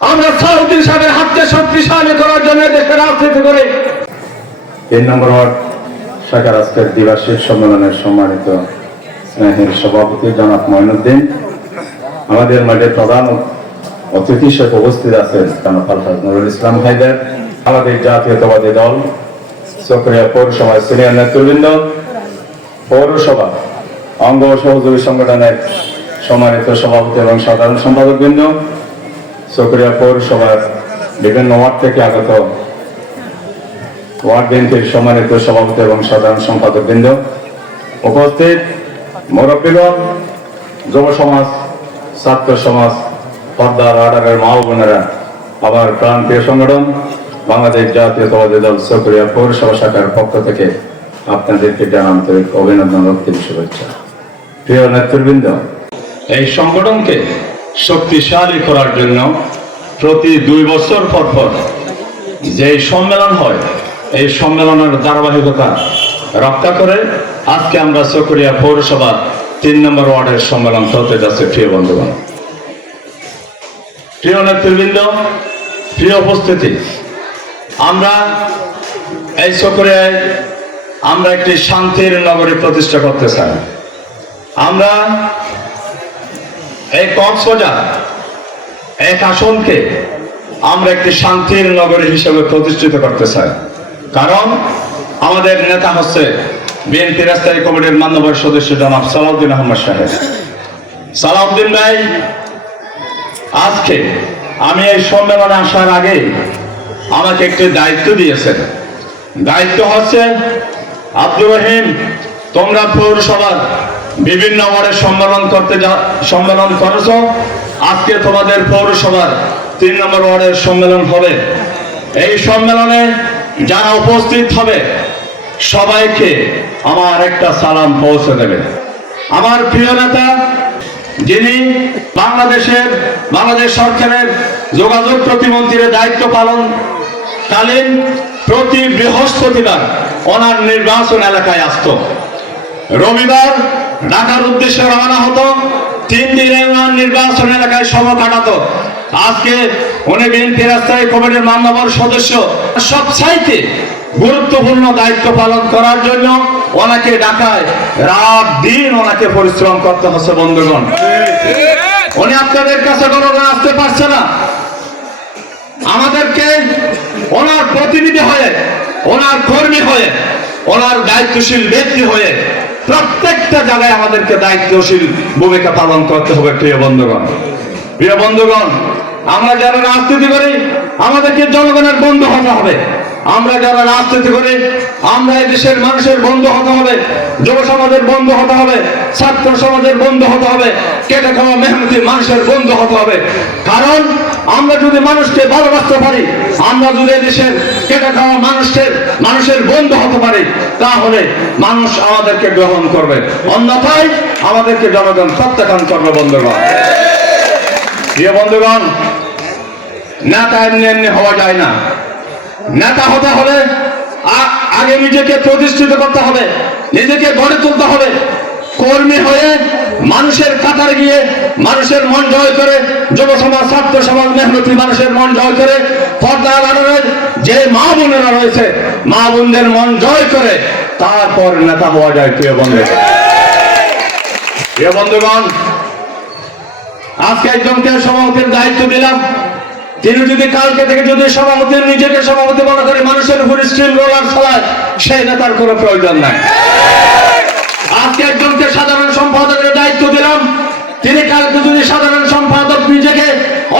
আমরা সাউদ্দিন সাহেবের হাতকে শক্তিশালী করার জন্য দেশের রাজনীতি করে। তিন নম্বর আজকের সম্মানিত স্নেহের সভাপতি জনাব আমাদের মাঠে প্রধান অতিথি উপস্থিত আছেন জনাব আলহাজ নুরুল ইসলাম হায়দার আমাদের জাতীয়তাবাদী দল সিনিয়র নেতৃবৃন্দ, পৌরসভা, অঙ্গ সহযোগী সংগঠনের সম্মানিত সভাপতি এবং সাধারণ সম্পাদক বৃন্দ চক্রিয়া পৌরসভার বিভিন্ন ওয়ার্ড থেকে আগত ওয়ার্ড বিএনপির সম্মানিত সভাপতি এবং সাধারণ সম্পাদক বৃন্দ উপস্থিত মুরব্বীগণ যুব সমাজ, ছাত্র সমাজ, পর্দার আডারের মা বোনেরা, আমার প্রান্তীয় সংগঠন, বাংলাদেশ জাতীয়তাবাদী দল চকরিয়া পৌরসভা শাখার পক্ষ থেকে আপনাদেরকে জানান্তরিক অভিনন্দন রক্তিম শুভেচ্ছা। প্রিয় নেতৃবৃন্দ, এই সংগঠনকে শক্তিশালী করার জন্য প্রতি দুই বছর পর পর যে সম্মেলন হয়, এই সম্মেলনের ধারাবাহিকতা রক্ষা করে আজকে আমরা চকরিয়া পৌরসভার তিন নম্বর ওয়ার্ডের সম্মেলন হতে যাচ্ছে, প্রিয় বন্ধুগণ। প্রিয় নেতৃবৃন্দ, প্রিয় উপস্থিতি, আমরা এই চকরিয়ায় আমরা একটি শান্তির নগরী প্রতিষ্ঠা করতে চাই। আমরা এই কক্সবাজার এক আসনকে আমরা একটি শান্তির নগরী হিসেবে প্রতিষ্ঠিত করতে চাই। কারণ আমাদের নেতা হচ্ছে বিএনপি রাস্তায় কমিটির মান্যবর সদস্য জনাব সালাউদ্দিন আহমদ সাহেব। সালাউদ্দিন ভাই, আজকে আমি এই সম্মেলনে আসার আগে আমাকে একটি দায়িত্ব দিয়েছেন। দায়িত্ব হচ্ছে, আব্দুর রহিম, তোমরা পৌরসভার বিভিন্ন ওয়ার্ডে সম্মেলন করতে যা সম্মেলন করেছ। আজকে তোমাদের পৌরসভার তিন নম্বর ওয়ার্ডের সম্মেলন হবে। এই সম্মেলনে যারা উপস্থিত হবে, সবাইকে আমার একটা সালাম পৌঁছে দেবে। আমার প্রিয় নেতা, যিনি বাংলাদেশের বাংলাদেশ সরকারের যোগাযোগ প্রতিমন্ত্রীর দায়িত্ব পালন কালীন প্রতি বৃহস্পতিবার ওনার নির্বাচন এলাকায় আসতো। রবিবার ঢাকার উদ্দেশ্যে রওনা হতো, তিন দিনে নির্বাচন এলাকায় সময় কাটাতো। আজকে উনি বিএনপি রাস্তায় কমিটির মান্যবর সদস্য। সব চাইতে গুরুত্বপূর্ণ দায়িত্ব পালন করার জন্য ওনাকে ঢাকায় রাত দিন ওনাকে পরিশ্রম করতে হচ্ছে বন্ধুগণ। উনি আপনাদের কাছে কোনো আসতে পারছে না। আমাদেরকে ওনার প্রতিনিধি হয়ে, ওনার কর্মী হয়ে, ওনার দায়িত্বশীল ব্যক্তি হয়ে প্রত্যেকটা জায়গায় আমাদেরকে দায়িত্বশীল ভূমিকা পালন করতে হবে, প্রিয় বন্ধুগণ। প্রিয় বন্ধুগণ, আমরা যারা রাজনীতি করি, আমাদেরকে জনগণের বন্ধু হতে হবে। আমরা যারা রাজনীতি করি, আমরা এই দেশের মানুষের বন্ধু হতে হবে, যুব সমাজের বন্ধু হতে হবে, ছাত্র সমাজের বন্ধু হতে হবে, কেটে খাওয়া মেহনতি মানুষের বন্ধু হতে হবে। কারণ আমরা যদি মানুষকে ভালোবাসতে পারি, আমরা যদি দেশের কেটে খাওয়া মানুষের মানুষের বন্ধু হতে পারি তাহলে মানুষ আমাদেরকে গ্রহণ করবে। অন্যথায় আমাদেরকে জনগণ প্রত্যাখ্যান করবে, বন্ধুগণ। প্রিয় বন্ধুগণ, নেতা এমনি এমনি হওয়া যায় না। নেতা হতে হলে আগে নিজেকে প্রতিষ্ঠিত করতে হবে, নিজেকে গড়ে তুলতে হবে। কর্মী হয়ে মানুষের কাতারে গিয়ে মানুষের মন জয় করে, যুব সমাজ, ছাত্র সমাজ, মেহনতি মানুষের মন জয় করে পর্দা আড়ালের যে মা বোনেরা রয়েছে, মা বোনদের মন জয় করে, তারপর নেতা হওয়া যায়, প্রিয় বন্ধু। প্রিয় বন্ধুগণ, আজকে একজনকে সভাপতির দায়িত্ব দিলাম। তিনি যদি কালকে থেকে যদি সভাপতি, নিজেকে সভাপতি মনে করে মানুষের উপর স্টিল রোলার চালায়, সেই নেতার কোনো প্রয়োজন নাই। আজকে একজনকে সাধারণ সম্পাদকের দায়িত্ব দিলাম। তিনি কালকে যদি সাধারণ সম্পাদক। নিজেকে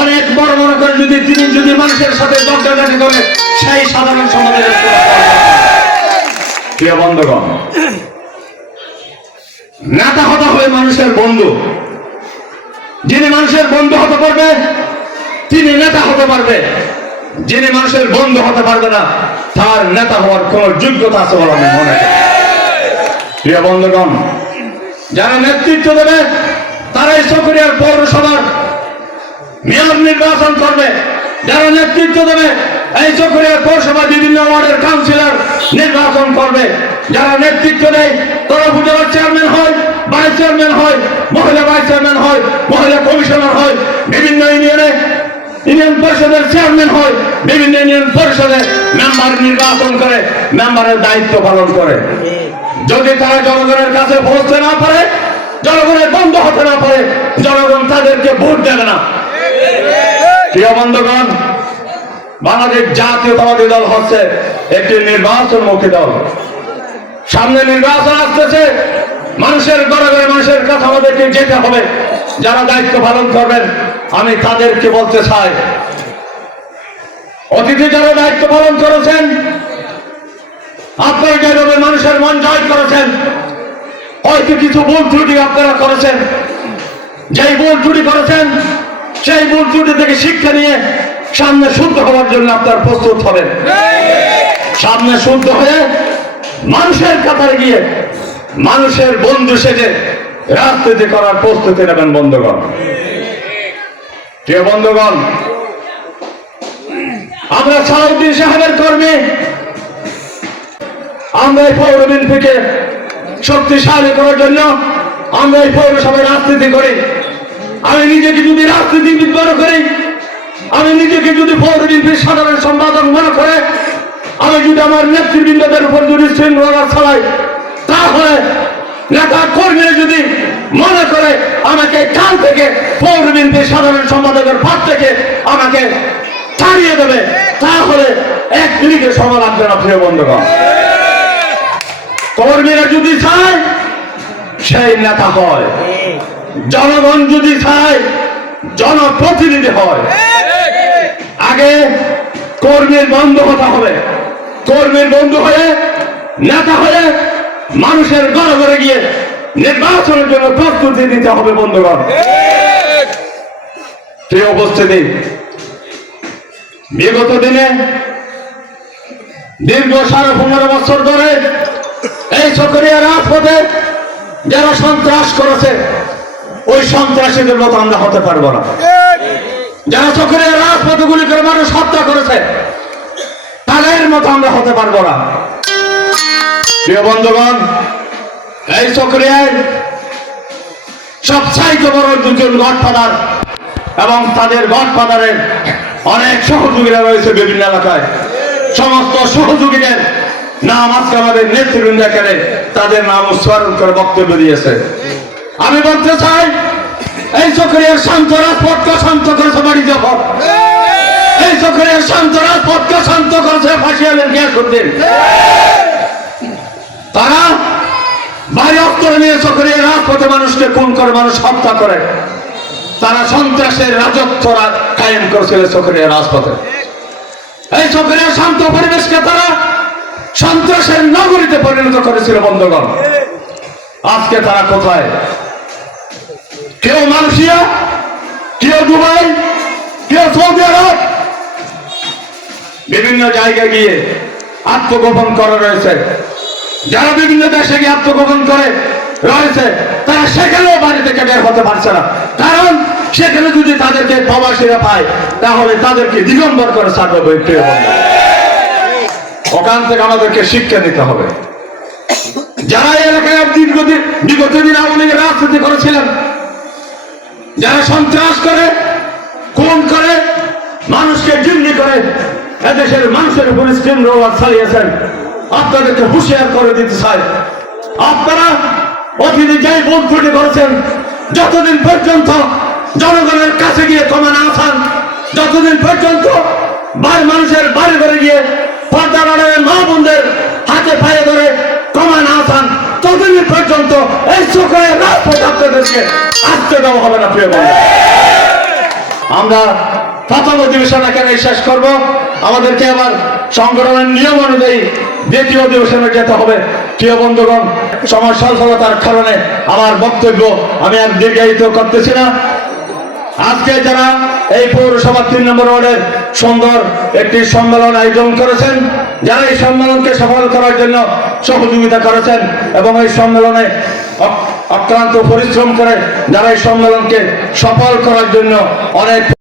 অনেক বড় মনে করে যদি তিনি যদি মানুষের সাথে দরদারি করে, সেই সাধারণ বন্ধুগণ, নেতা হতে হবে মানুষের বন্ধু। যিনি মানুষের বন্ধু হতে পারবে, তিনি নেতা হতে পারবে। যিনি মানুষের বন্ধু হতে পারবে না, তার নেতা হওয়ার কোন যোগ্যতা আছে বলে আমি মনে করি। প্রিয় বন্ধুগণ, যারা নেতৃত্ব দেবে, তারাই চকরিয়ার পৌরসভার মেয়র নির্বাচন করবে। যারা নেতৃত্ব দেবে, এই চকরিয়ার পৌরসভার বিভিন্ন ওয়ার্ডের কাউন্সিলর নির্বাচন করবে। যারা নেতৃত্ব দেয়, তারা উপজেলার চেয়ারম্যান হয়, ভাইস চেয়ারম্যান হয়, মহিলা ভাইস চেয়ারম্যান হয়, মহিলা কমিশনার হয়, বিভিন্ন ইউনিয়নে ইউনিয়ন পরিষদের চেয়ারম্যান হয়, বিভিন্ন ইউনিয়ন পরিষদে মেম্বার নির্বাচন করে, মেম্বারের দায়িত্ব পালন করে। যদি তারা জনগণের কাছে পৌঁছতে না পারে, জনগণের বন্ধ হতে না পারে, জনগণ তাদেরকে ভোট দেবে না। প্রিয় বন্ধুগণ, বাংলাদেশ জাতীয়তাবাদী দল হচ্ছে একটি নির্বাচনমুখী দল। সামনে নির্বাচন আসতেছে, মানুষের ঘরে মানুষের কাছে আমাদেরকে যেতে হবে। যারা দায়িত্ব পালন করবেন, আমি তাদেরকে বলতে চাই অতীতে যারা দায়িত্ব পালন করেছেন আপনারা যেভাবে মানুষের মন জয় করেছেন, হয়তো কিছু ভুল ত্রুটি আপনারা করেছেন। যেই ভুল ত্রুটি করেছেন, সেই ভুল ত্রুটি থেকে শিক্ষা নিয়ে সামনে শুদ্ধ হওয়ার জন্য আপনার প্রস্তুত হবেন। সামনে শুদ্ধ হয়ে মানুষের কাতারে গিয়ে মানুষের বন্ধু সেজে রাজনীতি করার প্রস্তুতি নেবেন বন্ধুগণ। প্রিয় বন্ধুগণ, আমরা সালাউদ্দিন সাহেবের কর্মী আমরা এই পৌর বিএনপিকে শক্তিশালী করার জন্য আমরা এই পৌরসভায় রাজনীতি করি। আমি নিজেকে যদি রাজনীতিবিদ মনে করি, আমি নিজেকে যদি পৌর বিএনপির সাধারণ সম্পাদক মনে করে, আমি যদি আমার নেতৃবৃন্দদের উপর যদি শৃঙ্খলা চালাই, তাহলে নেতা কর্মীরা যদি মনে করে আমাকে কাল থেকে পৌর বিএনপির সাধারণ সম্পাদকের পদ থেকে আমাকে ছাড়িয়ে দেবে, তাহলে এক মিনিটে সময় লাগবে না বন্ধুগণ। কর্মীরা যদি চায়, সেই নেতা হয়। জনগণ যদি চায়, জনপ্রতিনিধি হয়। আগে কর্মীর বন্ধ হতে হবে। কর্মীর বন্ধু হয়ে, নেতা হয়ে মানুষের ঘরে ঘরে গিয়ে নির্বাচনের জন্য প্রস্তুতি নিতে হবে, বন্ধুগণ। প্রিয় উপস্থিতি, বিগত দিনে দীর্ঘ সাড়ে পনেরো বছর ধরে এই চকরিয়া রাজপথে যারা সন্ত্রাস করেছে, ওই সন্ত্রাসীদের মতো আমরা হতে পারব না। যারা চকরিয়া রাজপথে গুলি করে মানুষ হত্যা করেছে, তাদের মতো আমরা হতে পারব না। প্রিয় বন্ধুগণ, এই চকরিয়ায় সবচাইতে বড় দুজন গডফাদার এবং তাদের গডফাদারের অনেক সহযোগীরা রয়েছে বিভিন্ন এলাকায়। সমস্ত সহযোগীদের নাম আজকে আমাদের নেতৃবৃন্দ এখানে তাদের নাম উচ্চারণ করে বক্তব্য দিয়েছে। আমি বলতে চাই, এই চক্রের শান্ত রাজপথকে শান্ত করেছে বাড়ি যখন এই চক্রের শান্ত রাজপথকে শান্ত করেছে ফাঁসিয়ালের গিয়াসুদ্দিন। তারা ভারী অস্ত্র নিয়ে চক্রের রাজপথে মানুষকে খুন করে, মানুষ হত্যা করে। তারা সন্ত্রাসের রাজত্ব কায়েম করেছিল চক্রের রাজপথে। এই চক্রের শান্ত পরিবেশকে তারা সন্ত্রাসের নগরীতে পরিণত করেছিল বন্ধুগণ। আজকে তারা কোথায়? কেউ মালয়েশিয়া? কেউ দুবাই? কেউ সৌদি আরব? বিভিন্ন জায়গায় গিয়ে আত্মগোপন করা রয়েছে। যারা বিভিন্ন দেশে গিয়ে আত্মগোপন করে রয়েছে, তারা সেখানেও বাড়ি থেকে বের হতে পারছে না। কারণ সেখানে যদি তাদেরকে প্রবাসীরা পায়, তাহলে তাদেরকে দিগম্বর করে বন্ধু। ওখান থেকে আমাদেরকে শিক্ষা নিতে হবে। যারা এলাকায় বিগত দিন আওয়ামী রাজনীতি করেছিলেন, যারা সন্ত্রাস করে, খুন করে, মানুষকে জিম্মি করে, এদেশের মানুষের উপর স্টিম রোলার চালিয়েছেন, আপনাদেরকে হুঁশিয়ার করে দিতে চাই। আপনারা অতীতে যাই ত্রুটি করেছেন, যতদিন পর্যন্ত জনগণের কাছে গিয়ে ক্ষমা না আসান যতদিন পর্যন্ত বাড়ি মানুষের বাড়ি ঘরে গিয়ে পর্দা লড়াইয়ের মা বোনদের হাতে পায়ে ধরে ক্ষমা না আসান। ততদিন পর্যন্ত এই চোখে রাজপথ আসতে দেওয়া হবে না, প্রিয় আমরা প্রথম অধিবেশন এখানে শেষ করব। আমাদেরকে আবার সংগঠনের নিয়ম অনুযায়ী দ্বিতীয় অধিবেশনে যেতে হবে। প্রিয় বন্ধুগণ, সময় স্বল্পতার কারণে আমার বক্তব্য আমি আর দীর্ঘায়িত করতেছি না। আজকে যারা এই পৌরসভা তিন নম্বর ওয়ার্ডের সুন্দর একটি সম্মেলন আয়োজন করেছেন। যারা এই সম্মেলনকে সফল করার জন্য সহযোগিতা করেছেন এবং এই সম্মেলনে অক্লান্ত পরিশ্রম করে যারা এই সম্মেলনকে সফল করার জন্য অনেক